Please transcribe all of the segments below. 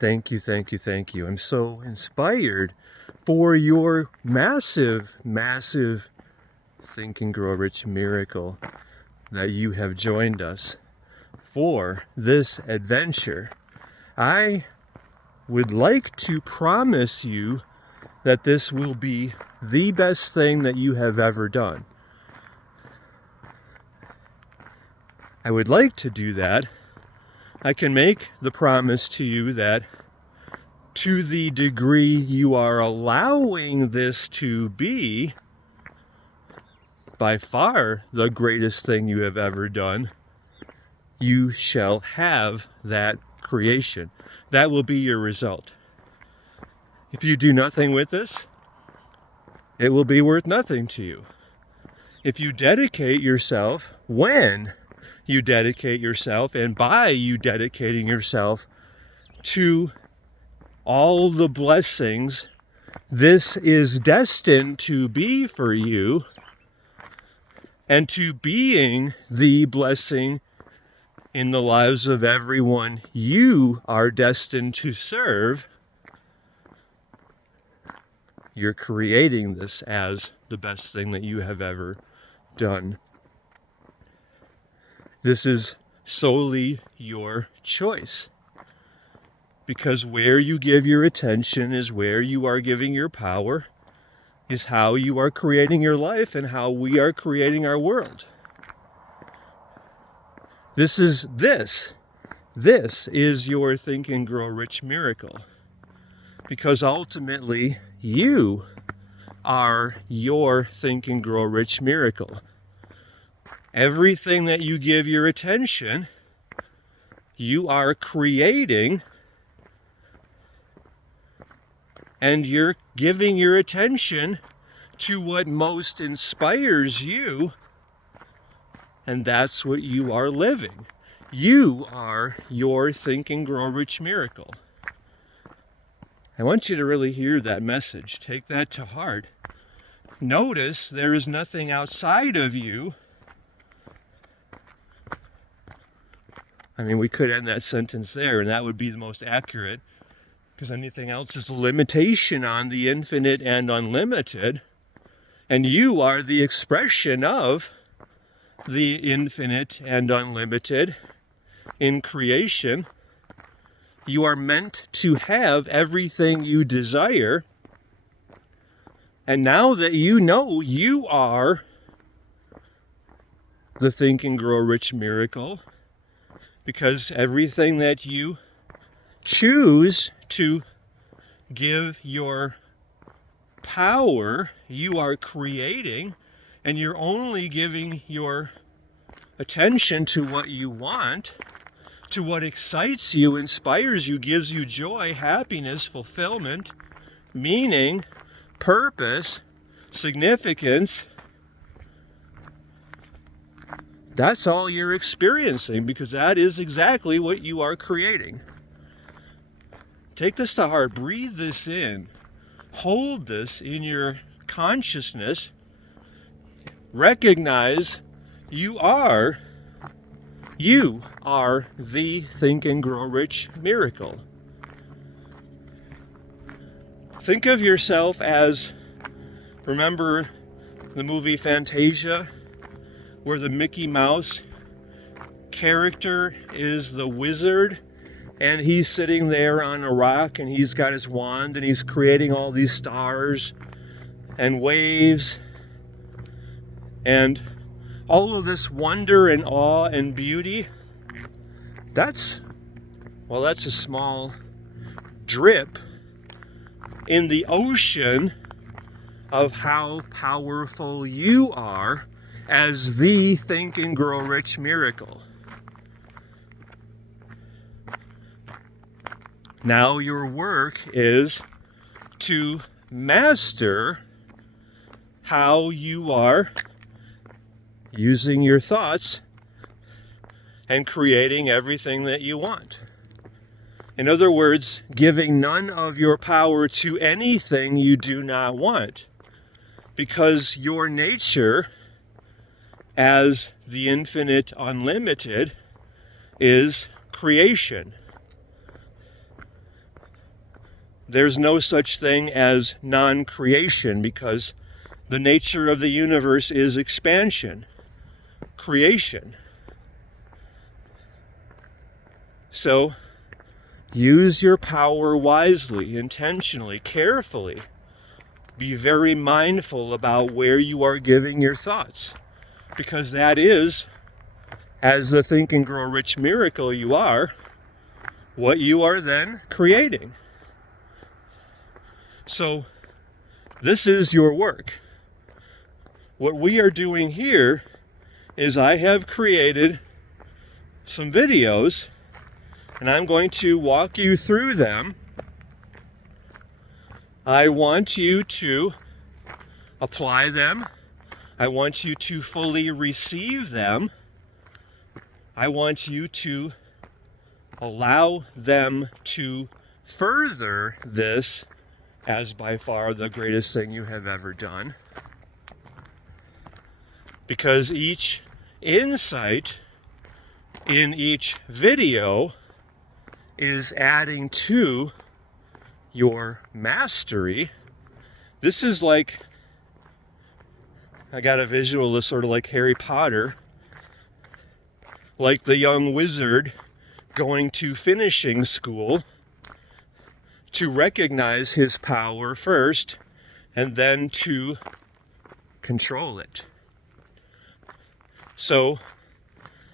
Thank you, thank you, thank you. I'm so inspired for your massive, massive Think and Grow Rich miracle that you have joined us for this adventure. I would like to promise you that this will be the best thing that you have ever done. I would like to do that. I can make the promise to you that to the degree you are allowing this to be by far the greatest thing you have ever done, you shall have that creation. That will be your result. If you do nothing with this, it will be worth nothing to you. If you dedicate yourself, when you dedicate yourself, and by you dedicating yourself to all the blessings this is destined to be for you, and to being the blessing in the lives of everyone you are destined to serve, you're creating this as the best thing that you have ever done. This is solely your choice, because where you give your attention is where you are giving your power, is how you are creating your life and how we are creating our world. This is your Think and Grow Rich miracle, because ultimately you are your Think and Grow Rich miracle. Everything that you give your attention, you are creating, and you're giving your attention to what most inspires you, and that's what you are living. You are your Think and Grow Rich miracle. I want you to really hear that message. Take that to heart. Notice there is nothing outside of you. I mean, we could end that sentence there, and that would be the most accurate, because anything else is a limitation on the infinite and unlimited, and you are the expression of the infinite and unlimited in creation. You are meant to have everything you desire, and now that you know you are the Think and Grow Rich miracle, because everything that you choose to give your power, you are creating, and you're only giving your attention to what you want, to what excites you, inspires you, gives you joy, happiness, fulfillment, meaning, purpose, significance. That's all you're experiencing, because that is exactly what you are creating. Take this to heart. Breathe this in. Hold this in your consciousness. Recognize you are the Think and Grow Rich miracle. Think of yourself as, remember the movie Fantasia, where the Mickey Mouse character is the wizard, and he's sitting there on a rock, and he's got his wand, and he's creating all these stars and waves and all of this wonder and awe and beauty. That's a small drip in the ocean of how powerful you are as the Think and Grow Rich miracle. Now your work is to master how you are using your thoughts and creating everything that you want. In other words, giving none of your power to anything you do not want, because your nature as the infinite unlimited is creation. There's no such thing as non-creation, because the nature of the universe is expansion, creation. So use your power wisely, intentionally, carefully. Be very mindful about where you are giving your thoughts, because that is, as the Think and Grow Rich miracle you are, what you are then creating. So this is your work. What we are doing here is I have created some videos, and I'm going to walk you through them. I want you to apply them. I want you to fully receive them. I want you to allow them to further this as by far the greatest thing you have ever done. Because each insight in each video is adding to your mastery. This is like, I got a visual of sort of like Harry Potter, like the young wizard going to finishing school to recognize his power first and then to control it. So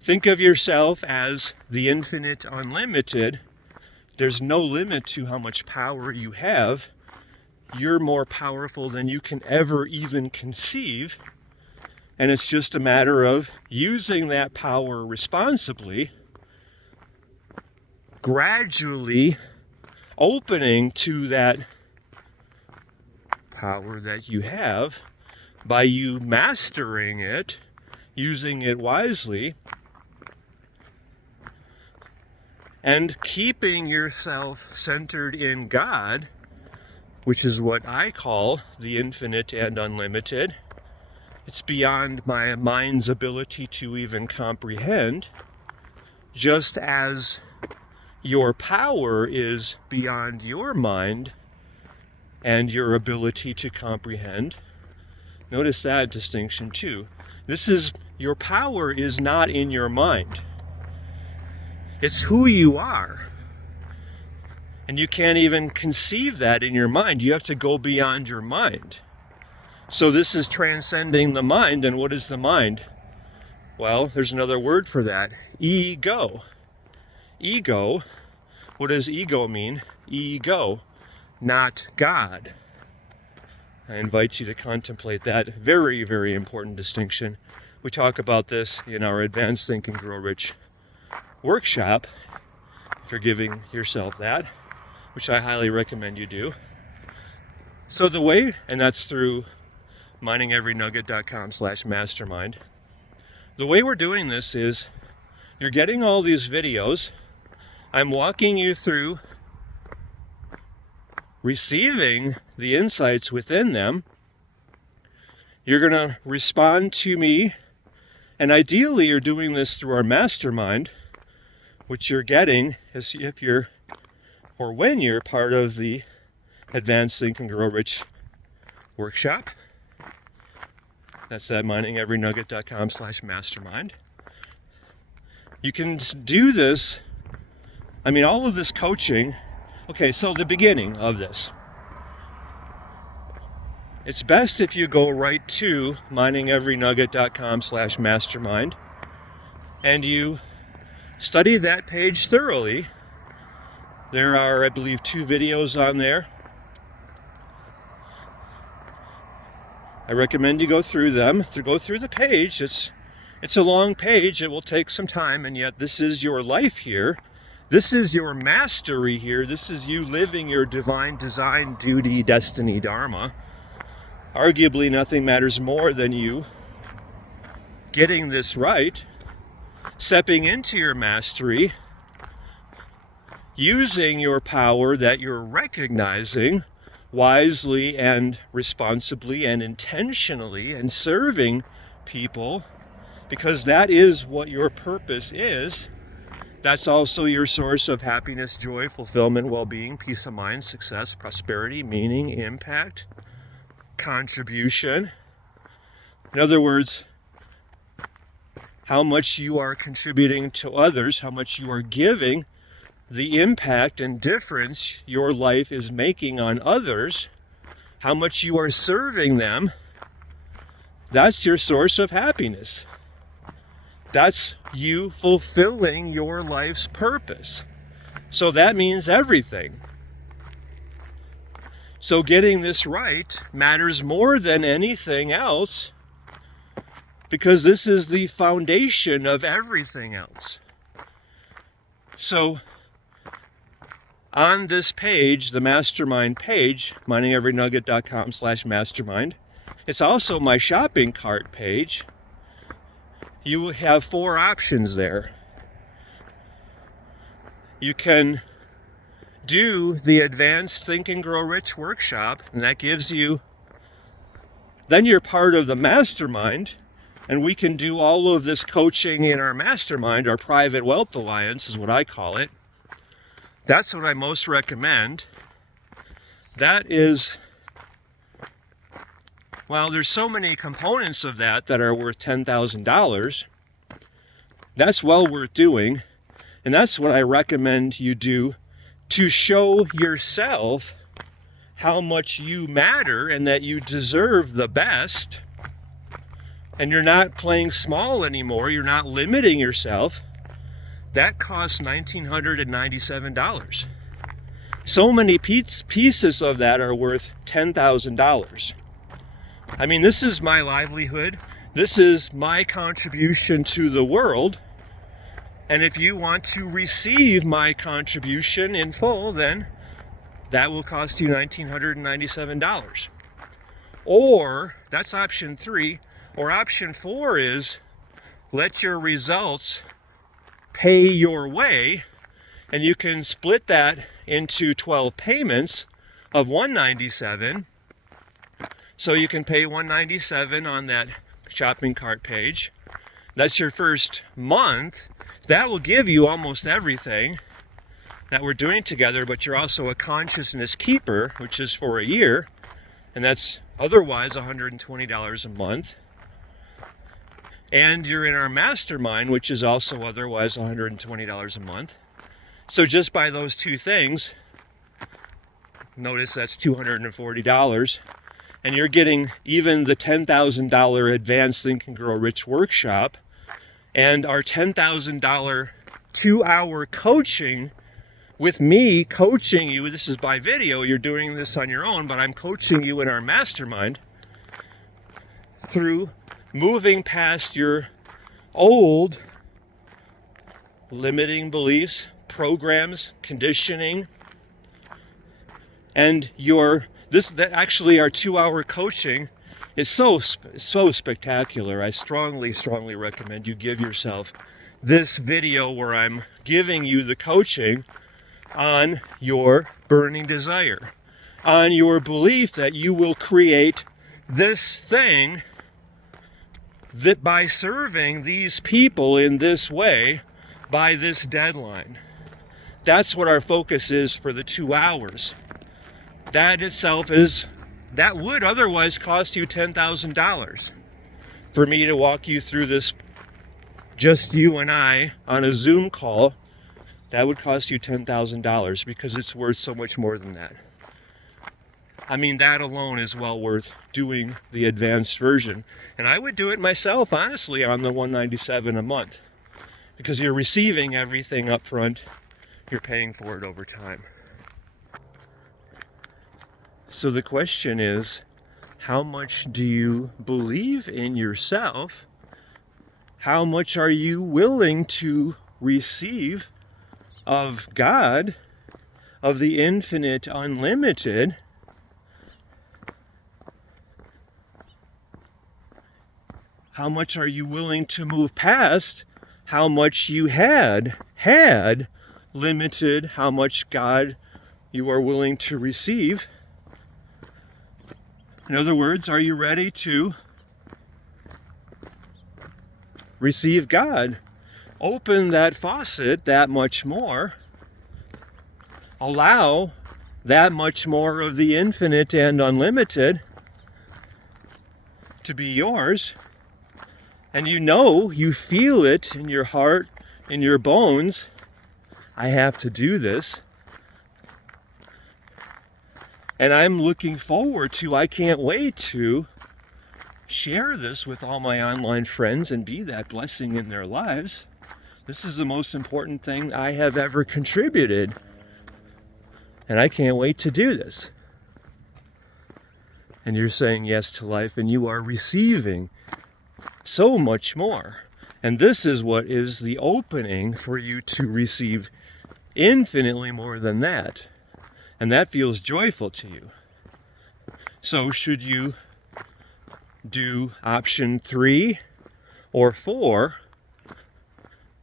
think of yourself as the infinite unlimited. There's no limit to how much power you have. You're more powerful than you can ever even conceive. And it's just a matter of using that power responsibly, gradually opening to that power that you have by you mastering it, using it wisely, and keeping yourself centered in God, which is what I call the infinite and unlimited. It's beyond my mind's ability to even comprehend, just as your power is beyond your mind and your ability to comprehend. Notice that distinction too. Your power is not in your mind. It's who you are. And you can't even conceive that in your mind. You have to go beyond your mind. So this is transcending the mind. And what is the mind? Well, there's another word for that. Ego. Ego. What does ego mean? Ego, not God. I invite you to contemplate that very, very important distinction. We talk about this in our Advanced Think and Grow Rich workshop, if you're giving yourself that, which I highly recommend you do. So the way, and that's through miningeverynugget.com/mastermind. The way we're doing this is you're getting all these videos. I'm walking you through receiving the insights within them. You're going to respond to me, and ideally you're doing this through our mastermind, which you're getting is if you're, or when you're part of the Advanced Think and Grow Rich workshop. That's at miningeverynugget.com/mastermind. You can do this, all of this coaching. Okay, so the beginning of this. It's best if you go right to miningeverynugget.com/mastermind and you study that page thoroughly. There are, I believe, 2 videos on there. I recommend you go through them, go through the page. It's a long page. It will take some time, and yet this is your life here. This is your mastery here. This is you living your divine design, duty, destiny, dharma. Arguably, nothing matters more than you getting this right, stepping into your mastery, using your power that you're recognizing wisely and responsibly and intentionally, and serving people, because that is what your purpose is. That's also your source of happiness, joy, fulfillment, well-being, peace of mind, success, prosperity, meaning, impact, contribution. In other words, how much you are contributing to others, how much you are giving, the impact and difference your life is making on others, how much you are serving them. That's your source of happiness. That's you fulfilling your life's purpose. So that means everything. So getting this right matters more than anything else, because this is the foundation of everything else. So on this page, the mastermind page, miningeverynugget.com/mastermind, it's also my shopping cart page. You have 4 options there. You can do the Advanced Think and Grow Rich workshop, and that gives you, then you're part of the mastermind, and we can do all of this coaching in our mastermind, our private wealth alliance is what I call it. That's what I most recommend. That is, well, there's so many components of that are worth $10,000. That's well worth doing. And that's what I recommend you do to show yourself how much you matter and that you deserve the best. And you're not playing small anymore. You're not limiting yourself. That costs $1,997. So many pieces of that are worth $10,000. I mean, this is my livelihood. This is my contribution to the world. And if you want to receive my contribution in full, then that will cost you $1,997. Or, that's option 3. Or option 4 is let your results pay your way, and you can split that into 12 payments of $197. So you can pay $197 on that shopping cart page. That's your first month. That will give you almost everything that we're doing together, but you're also a consciousness keeper, which is for a year, and that's otherwise $120 a month. And you're in our mastermind, which is also otherwise $120 a month. So just by those 2 things, notice that's $240. And you're getting even the $10,000 Advanced Think and Grow Rich workshop and our $10,000 2-hour coaching with me coaching you. This is by video. You're doing this on your own, but I'm coaching you in our mastermind through moving past your old limiting beliefs, programs, conditioning, and actually our 2-hour coaching is so spectacular. I strongly recommend you give yourself this video where I'm giving you the coaching on your burning desire, on your belief that you will create this thing, that by serving these people in this way, by this deadline. That's what our focus is for the 2 hours. That itself that would otherwise cost you $10,000 for me to walk you through this, just you and I on a Zoom call. That would cost you $10,000 because it's worth so much more than that. I mean, that alone is well worth doing the advanced version. And I would do it myself, honestly, on the $197 a month, because you're receiving everything up front. You're paying for it over time. So the question is, how much do you believe in yourself? How much are you willing to receive of God, of the infinite unlimited? How much are you willing to move past how much you had limited, how much God you are willing to receive? In other words, are you ready to receive God? open that faucet that much more, allow that much more of the infinite and unlimited to be yours, and you feel it in your heart, in your bones, I have to do this. And I'm looking forward to, I can't wait to share this with all my online friends and be that blessing in their lives. This is the most important thing I have ever contributed. And I can't wait to do this. And you're saying yes to life, and you are receiving so much more. And this is what is the opening for you to receive infinitely more than that. And that feels joyful to you. So should you do option 3 or 4?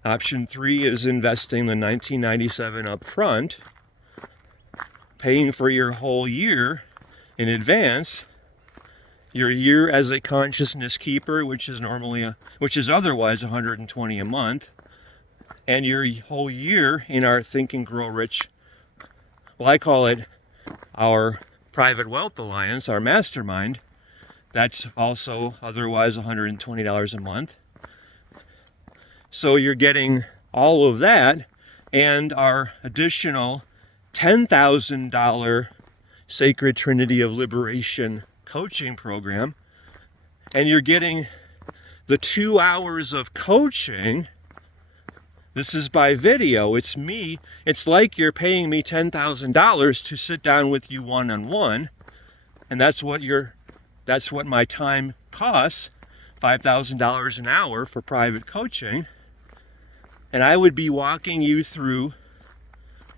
Option 3 is investing the $19.97 up front, paying for your whole year in advance, your year as a consciousness keeper, which is otherwise $120 a month, and your whole year in our Think and Grow Rich, well, I call it our Private Wealth Alliance, our mastermind. That's also otherwise $120 a month. So you're getting all of that and our additional $10,000 Sacred Trinity of Liberation coaching program. And you're getting the 2 hours of coaching. This is by video. It's me. It's like you're paying me $10,000 to sit down with you one-on-one. And that's what my time costs, $5,000 an hour for private coaching. And I would be walking you through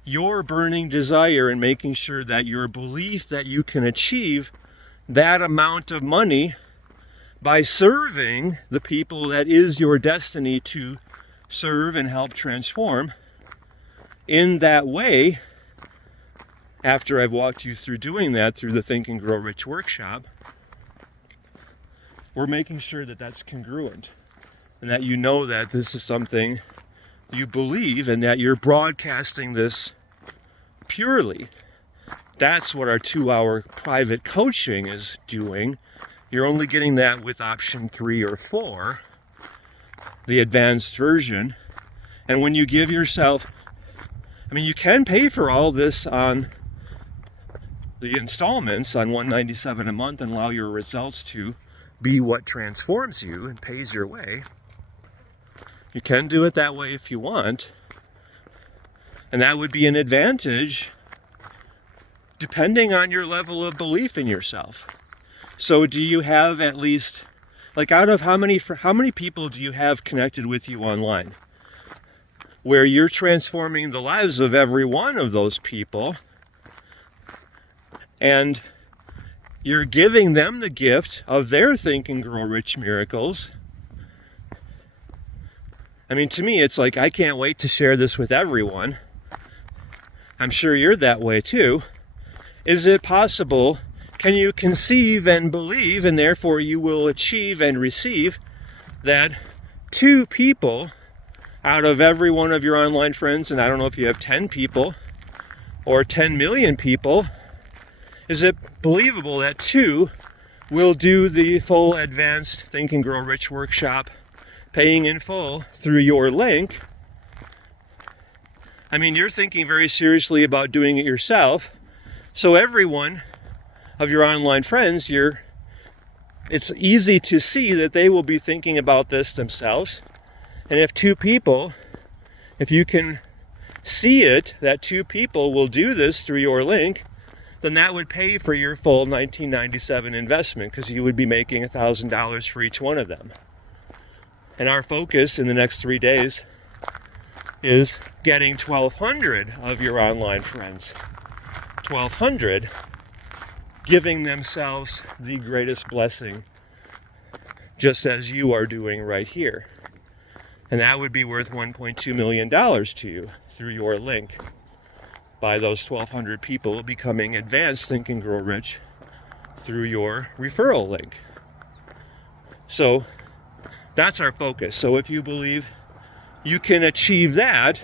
your burning desire and making sure that your belief that you can achieve that amount of money by serving the people that is your destiny to serve and help transform in that way. After I've walked you through doing that through the Think and Grow Rich workshop, we're making sure that that's congruent and that you know that this is something you believe and that you're broadcasting this purely. That's what our 2-hour private coaching is doing. You're only getting that with option 3 or 4, the advanced version. And when you give yourself, you can pay for all this on the installments on $197 a month and allow your results to be what transforms you and pays your way. You can do it that way if you want. And that would be an advantage depending on your level of belief in yourself. So do you have at least, out of how many people do you have connected with you online? Where you're transforming the lives of every one of those people, and you're giving them the gift of their Think and Grow Rich miracles. To me, it's like, I can't wait to share this with everyone. I'm sure you're that way too. Is it possible? Can you conceive and believe, and therefore you will achieve and receive, that 2 people out of every one of your online friends, and I don't know if you have 10 people or 10 million people, is it believable that 2 will do the full advanced Think and Grow Rich workshop, paying in full through your link? You're thinking very seriously about doing it yourself. So everyone of your online friends, it's easy to see that they will be thinking about this themselves. And if 2 people, if you can see it, that 2 people will do this through your link, then that would pay for your full $19.97 investment, because you would be making $1,000 for each one of them. And our focus in the next 3 days is getting 1,200 of your online friends, 1,200 giving themselves the greatest blessing, just as you are doing right here. And that would be worth $1.2 million to you through your link, by those 1,200 people becoming advanced Think and Grow Rich through your referral link. So that's our focus. So if you believe you can achieve that,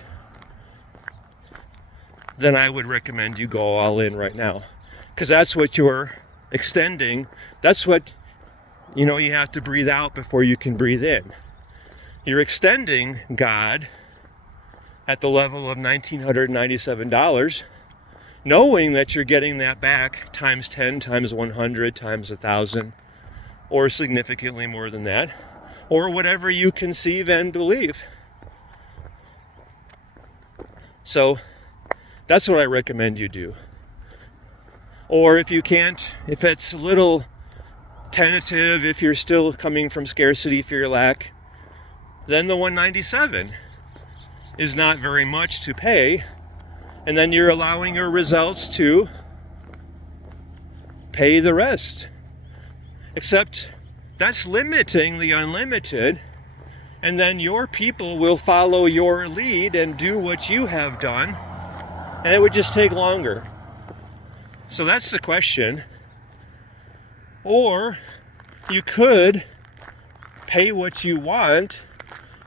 then I would recommend you go all in right now. Because that's what you're extending. That's what, you have to breathe out before you can breathe in. You're extending God at the level of $1,997, knowing that you're getting that back times 10, times 100, times 1,000, or significantly more than that, or whatever you conceive and believe. So that's what I recommend you do. Or if you can't, if it's a little tentative, if you're still coming from scarcity, fear, lack, then the 197 is not very much to pay, and then you're allowing your results to pay the rest. Except that's limiting the unlimited, and then your people will follow your lead and do what you have done, and it would just take longer. So that's the question. Or you could pay what you want,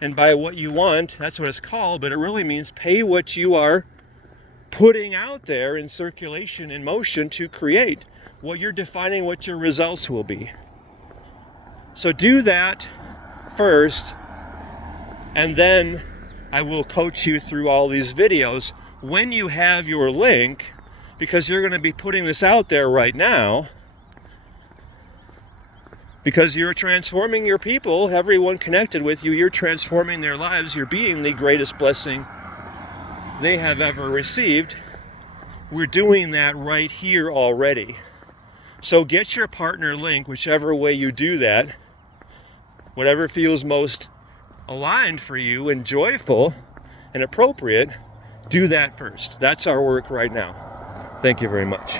and by what you want, that's what it's called, but it really means pay what you are putting out there in circulation, in motion to create what you're defining what your results will be. So do that first, and then I will coach you through all these videos when you have your link, because you're going to be putting this out there right now, because you're transforming your people, everyone connected with you, you're transforming their lives, you're being the greatest blessing they have ever received. We're doing that right here already. So get your partner link, whichever way you do that, whatever feels most aligned for you and joyful and appropriate, do that first. That's our work right now. Thank you very much.